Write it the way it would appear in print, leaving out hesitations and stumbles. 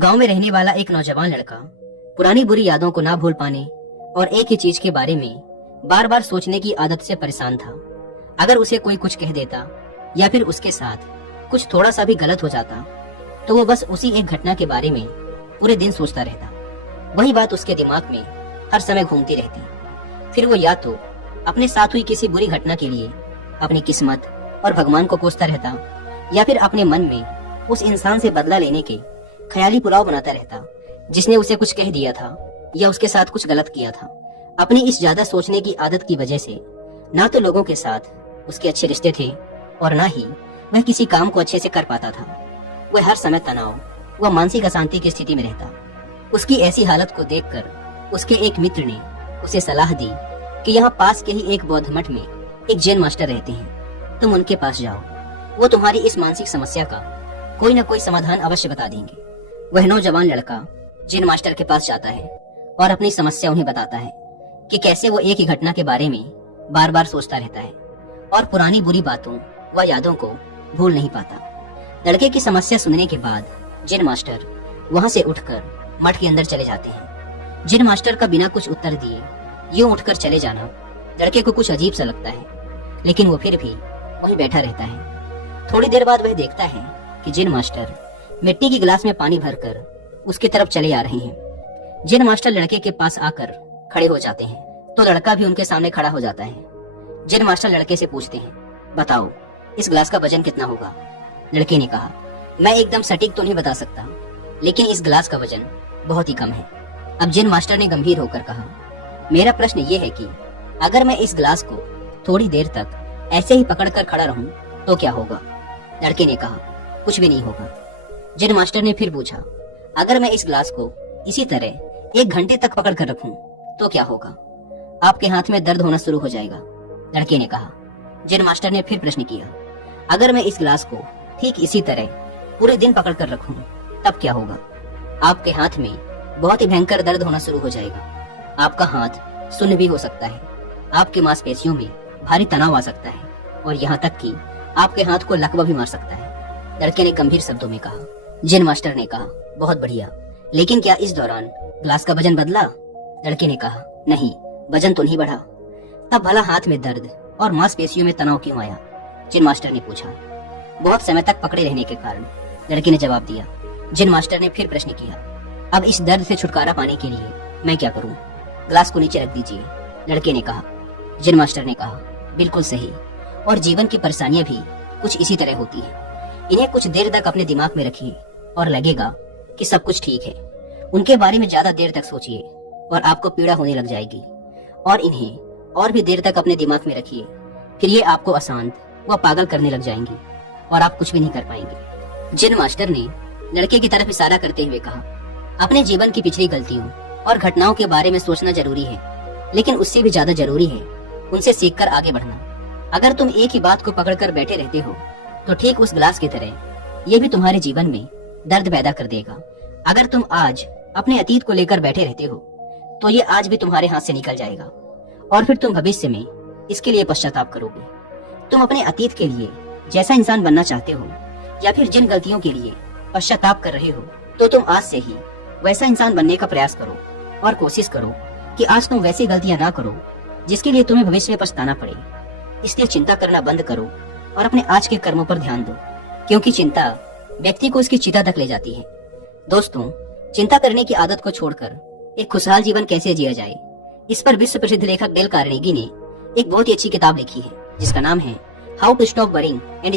गांव में रहने वाला एक नौजवान लड़का पुरानी बुरी यादों को ना भूल पाने और एक ही चीज के बारे में बार बार सोचने की आदत से परेशान था। अगर उसे कोई कुछ कह देता या फिर उसके साथ कुछ थोड़ा सा भी गलत हो जाता तो वो बस उसी एक घटना के बारे में पूरे दिन सोचता रहता। वही बात उसके दिमाग में हर समय घूमती रहती। फिर वो या तो अपने साथ हुई किसी बुरी घटना के लिए अपनी किस्मत और भगवान को कोसता रहता या फिर अपने मन में उस इंसान से बदला लेने के ख्याली पुलाव बनाता रहता जिसने उसे कुछ कह दिया था या उसके साथ कुछ गलत किया था। अपनी इस ज्यादा सोचने की आदत की वजह से ना तो लोगों के साथ उसके अच्छे रिश्ते थे और ना ही वह किसी काम को अच्छे से कर पाता था। वह हर समय तनाव व मानसिक अशांति की स्थिति में रहता। उसकी ऐसी हालत को देखकर उसके एक मित्र ने उसे सलाह दी कि यहाँ पास के ही एक बौद्ध मठ में एक जैन मास्टर रहते हैं, तुम उनके पास जाओ, वो तुम्हारी इस मानसिक समस्या का कोई न कोई समाधान अवश्य बता देंगे। वह नौजवान लड़का जैन मास्टर के पास जाता है और अपनी समस्या उन्हें बताता है कि कैसे वो एक ही घटना के बारे में बार बार सोचता रहता है और पुरानी बुरी बातों व यादों को भूल नहीं पाता। लड़के की समस्या सुनने के बाद जैन मास्टर वहाँ से उठकर मठ के अंदर चले जाते हैं। जैन मास्टर का बिना कुछ उत्तर दिए यूं उठकर चले जाना लड़के को कुछ अजीब सा लगता है, लेकिन वो फिर भी वहीं बैठा रहता है। थोड़ी देर बाद वह देखता है कि जैन मास्टर मिट्टी की गिलास में पानी भरकर उसकी तरफ चले आ रहे हैं। जैन मास्टर लड़के के पास आकर खड़े हो जाते हैं तो लड़का भी उनके सामने खड़ा हो जाता है। जैन मास्टर लड़के से पूछते हैं, बताओ इस गिलास का वजन कितना होगा? लड़के ने कहा, मैं एकदम सटीक तो नहीं बता सकता, लेकिन इस गिलास का वजन बहुत ही कम है। अब जैन मास्टर ने गंभीर होकर कहा, मेरा प्रश्न ये है कि अगर मैं इस गिलास को थोड़ी देर तक ऐसे ही पकड़कर खड़ा रहूं तो क्या होगा? लड़के ने कहा, कुछ भी नहीं होगा। जैन मास्टर ने फिर पूछा, अगर मैं इस गिलास को इसी तरह 1 घंटे तक पकड़ कर रखूं तो क्या होगा? आपके हाथ में दर्द होना शुरू हो जाएगा। लड़के ने कहा। जैन मास्टर ने फिर प्रश्न किया, अगर मैं इस गिलास को ठीक इसी तरह पूरे दिन पकड़ कर रखूं तब क्या होगा? आपके हाथ में बहुत ही भयंकर दर्द होना शुरू हो जाएगा। आपका हाथ सुन्न भी हो सकता है, आपकी मांसपेशियों में भारी तनाव आ सकता है और यहाँ तक कि आपके हाथ को लकवा भी मार सकता है। लड़के ने गंभीर शब्दों में कहा। जैन मास्टर ने कहा, बहुत बढ़िया, लेकिन क्या इस दौरान ग्लास का वजन बदला? लड़के ने कहा, नहीं, वजन तो नहीं बढ़ा। तब भला हाथ में दर्द और मांसपेशियों में तनाव क्यों आया? जैन मास्टर ने पूछा। बहुत समय तक पकड़े रहने के कारण, लड़के ने जवाब दिया। जैन मास्टर ने फिर प्रश्न किया, अब इस दर्द से छुटकारा पाने के लिए मैं क्या करूं? ग्लास को नीचे रख दीजिए। लड़के ने कहा। जैन मास्टर ने कहा, बिल्कुल सही, और जीवन की परेशानियां भी कुछ इसी तरह होती है। इन्हें कुछ देर तक अपने दिमाग में रखिए और लगेगा कि सब कुछ ठीक है। उनके बारे में ज्यादा देर तक सोचिए और आपको पीड़ा होने लग जाएगी, और इन्हें और भी देर तक अपने दिमाग में रखिए, फिर ये आपको अशांत व पागल करने लग जाएंगी और आप कुछ भी नहीं कर पाएंगे। जैन मास्टर ने लड़के की तरफ इशारा करते हुए कहा, अपने जीवन की पिछली गलतियों और घटनाओं के बारे में सोचना जरूरी है, लेकिन उससे भी ज्यादा जरूरी है उनसे सीखकर आगे बढ़ना। अगर तुम एक ही बात को पकड़कर बैठे रहते हो तो ठीक उस गिलास की तरह ये भी तुम्हारे जीवन में दर्द पैदा कर देगा। अगर तुम आज अपने अतीत को लेकर बैठे रहते हो तो ये आज भी तुम्हारे हाथ से निकल जाएगा और फिर तुम भविष्य में इसके लिए पश्चाताप करोगे। तुम अपने अतीत के लिए जैसा इंसान बनना चाहते हो या फिर जिन गलतियों के लिए पश्चाताप कर रहे हो तो तुम आज से ही वैसा इंसान बनने का प्रयास करो और कोशिश करो कि आज तुम वैसी गलतियां ना करो जिसके लिए तुम्हें भविष्य में पछताना पड़े। इसलिए चिंता करना बंद करो और अपने आज के कर्मों पर ध्यान दो, क्योंकि चिंता व्यक्ति को उसकी चिता तक ले जाती है। दोस्तों, चिंता करने की आदत को छोड़कर एक खुशहाल जीवन कैसे जिया जाए, इस पर विश्व प्रसिद्ध लेखक डेल कार्नेगी ने एक बहुत ही अच्छी किताब लिखी है जिसका नाम है how to stop worrying and